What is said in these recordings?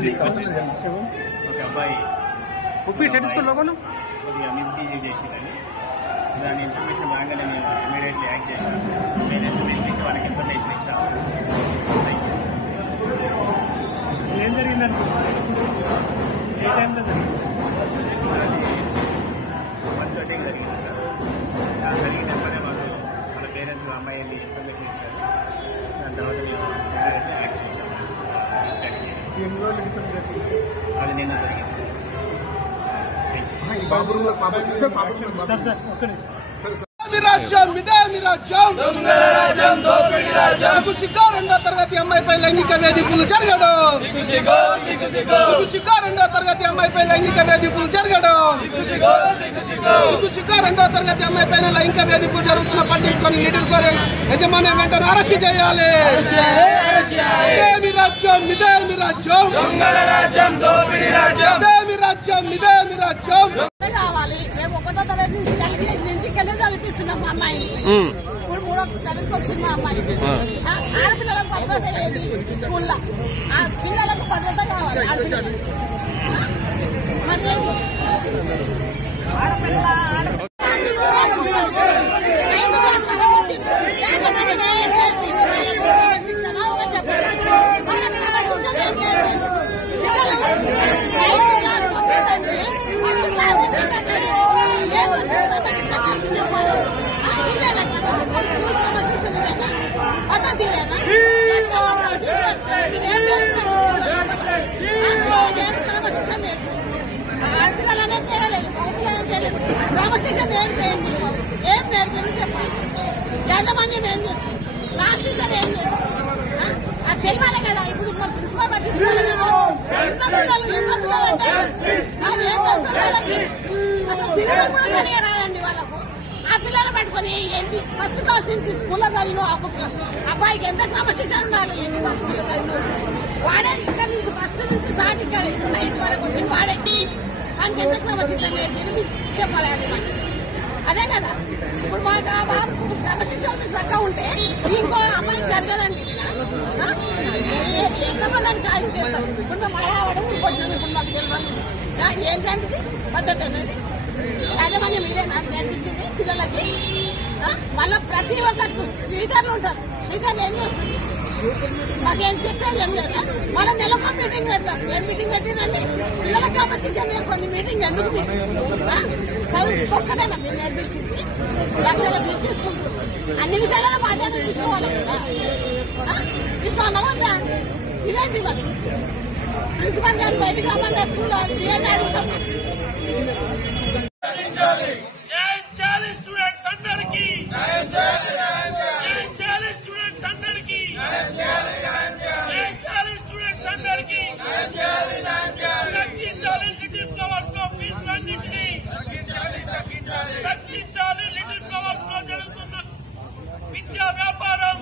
ఒక అబ్బాయి కొద్దిగా మిస్బిహేవ్ చేసిందని దాని ఇన్ఫర్మేషన్ రాగానే నేను ఇమీడియట్లీ యాక్ట్ చేశాను. నేను ఎస్ఎంఎస్ ఇచ్చి వాళ్ళకి ఇన్ఫర్మేషన్ ఇచ్చాను. ఏం జరిగిందనుకుంటున్నారు? ఏ టైంలో జరిగింది? 1:30 జరిగింది సార్. జరిగిన వెంటనే మాకు వాళ్ళ పేరెంట్స్ అమ్మాయిని ఇన్ఫర్మేషన్ ఇచ్చారు. దాని తర్వాత మేము ఇమీడియట్లీ యాక్ట్ చేశాము. ఎన్ని రోజుల క్రితం జరిగింది సార్? అది నిన్న జరిగింది సార్. రెండో తరగతి అమ్మాయిపై లైంగిక వేధింపులు జరగడం. రెండో తరగతి అమ్మాయిపై లైంగిక వేధింపులు జరగడం. రెండో తరగతి అమ్మాయిపైన లైంగిక వేధింపులు జరుగుతున్న పట్టించుకొని లిటిల్ కోరే యజమాని వెంటనే అరెస్ట్ చేయాలి. ఇదేమి రాజ్యం, ఇదేమి రాజ్యం, ఇదేమి రాజ్యం, ఇదేమి రాజ్యం కావాలి. మేము 1వ తరగతి నుంచి ఇక్కడే చదివిస్తున్నాం మా అమ్మాయిని. ఇప్పుడు 3వ తరగతికి వచ్చింది మా అమ్మాయి. ఆడపిల్లలకు భద్రత లేదు స్కూల్లో. ఆ పిల్లలకు భద్రత కావాలి. ఆడపిల్లలకు శిక్షణ ఆడపిల్లలనే చేయలేదు, మగపిల్లలనే చేయలేదు. క్రమశిక్షణ ఏం నేర్పింది చెప్పాలి. యాజమాన్యం ఏం చేస్తుంది? క్లాస్ టీచర్ ఏం చేస్తుంది? అది తెలియాలి కదా. ఇప్పుడు ప్రిన్సిపల్ పట్టించుకోలేదు. ఎన్నో పిల్లలు అంటే ఏం చేస్తారు వాళ్ళకి? అసలు సిలబస్ కూడా సరిగా రాదండి వాళ్ళకు. ఆ పిల్లలు పట్టుకొని ఏంటి ఫస్ట్ క్లాస్ నుంచి స్కూల్లో చదివిన అబ్బాయికి ఎంత క్రమశిక్షణ ఉండాలి? స్కూల్లో చదివిన వాడే ఇక్కడ నుంచి ఫస్ట్ నుంచి స్టార్ట్ ఇక్కడ 9th వరకు వచ్చి వాడే దానికి ఎంత క్రమశిక్షణ నేర్పి చెప్పాలి. అది అదే కదా. ఇప్పుడు మా బాబు క్రమశిక్షణ మీకు చక్కగా ఉంటే ఇంకో అమ్మాయికి జరగదండి. ఎంతమంది అని ఖాయం చేస్తారు. ఇప్పుడు మా ఆడవాడు ఊరికొచ్చాము. ఇప్పుడు మాకు తెలియదు ఏంటంటే పద్ధతి అనేది. యాజమాన్యం ఇదే నాకు నేర్పించింది పిల్లలకి. మళ్ళీ ప్రతి ఒక్క టీచర్లు ఉంటారు. టీచర్లు ఏం చేస్తారు? మాకేం చెప్పేది ఏం లేదా? మళ్ళీ నెలకో మీటింగ్ పెడతారు. ఏం మీటింగ్ పెట్టినండి? పిల్లలకు క్రమశిక్షణ నేర్పండి. మీటింగ్ ఎందుకు? చదువు ఒక్కటేనా మీరు నేర్పించింది? లక్షల ఫీజు తీసుకుంటారు. అన్ని విషయాలలో బాధ్యత తీసుకోవాలి కదా. తీసుకోవాలా? ఇదేంటి కదా ప్రిన్సిపల్ గారు బయటకు రమ్మంటే స్కూల్లో ఇదేంటి అడుగుతాం. స్టూడెంట్స్ అందరికీ స్టూడెంట్స్ అందరికీ స్టూడెంట్స్ అందరికీ తగ్గించాలి. లిటిల్ ఫ్లవర్స్ లో ఫీజులన్నింటినీ తగ్గించాలి. లిటిల్ ఫ్లవర్స్ లో జరుగుతున్న విద్యా వ్యాపారం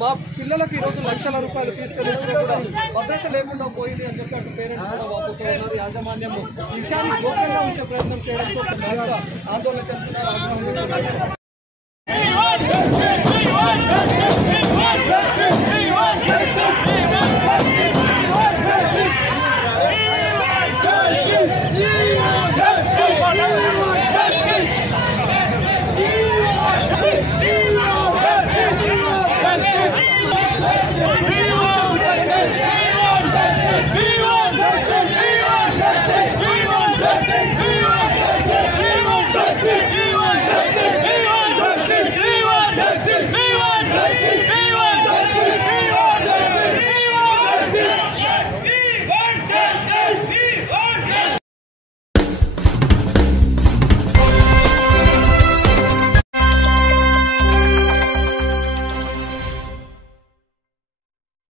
మా పిల్లలకు ఈరోజు లక్షల రూపాయలు ఫీజు చెల్లించినా కూడా భద్రత లేకుండా పోయింది అని చెప్పి అటు పేరెంట్స్ కూడా వాపోతూ ఉన్నారు. యాజమాన్యం విషయాన్ని గోప్యంగా ఉంచే ప్రయత్నం చేయడంతో ఆందోళన చెందుతున్నారు.